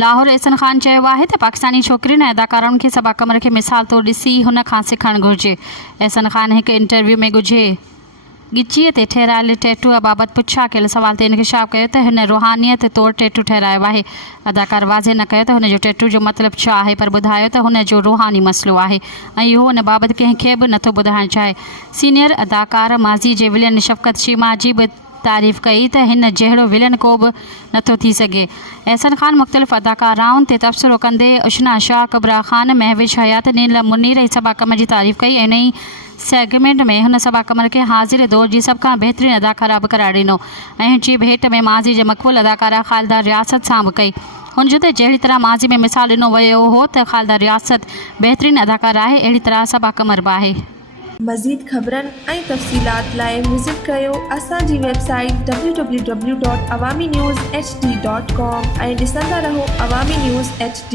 लाहौर एहसन खान चयो आहे त पाकिस्तानी छोकिरियुनि ऐं अदाकारनि खे सबा कमर खे मिसाल तौरु ॾिसी हुन खां सिखणु घुरिजे। एहसन खान हिकु इंटरव्यू में ॻिचीअ ते ठहिरायल टैटूअ बाबति पुछा कयल सवाल ते इंकशाफ़ कयो त हिन रुहानियत तौरु टैटू ठहिरायो आहे। अदाकार वाज़े न कयो त हुन जो टैटू जो मतिलबु छा आहे, पर ॿुधायो त हुन जो रूहानी मसइलो आहे ऐं इहो हुन बाबति कंहिंखे बि नथो ॿुधाइणु चाहे। सीनियर अदाकार माज़ी जे विलन शफ़क़त शीमा जी बि तारीफ़ कई त हिन जहिड़ो विलन को बि नथो थी सघे। एहसन खान मुख़्तलिफ़ अदाकाराउनि ते तबसरो कंदे उशना शाह, कबरा खान, महविश हयात, नीलम मुनीर ऐं सबा कमर जी तारीफ़ कई ऐं नई सेगमेंट में हुन सबा कमर खे हाज़िर दौर जी सभ खां बहितरीन अदाकारा बि करार ॾिनो ऐं हिनजी भेट में माज़ी जे मक़बूल अदाकारा ख़ालिदा रियासत सां बि कई। हुन जो त जहिड़ी तरह माज़ी में मिसाल ॾिनो वियो हो त ख़ालिदा रियासत बहितरीन अदाकारा आहे, अहिड़ी तरह सबा कमर बि आहे। मज़ीद ख़बरनि ऐं तफ़सीलात लाइ विज़िट कयो असांजी वेबसाइट www.awamiNewsHD.com ऐं ॾिसंदा रहो अवामी न्यूज़ HD।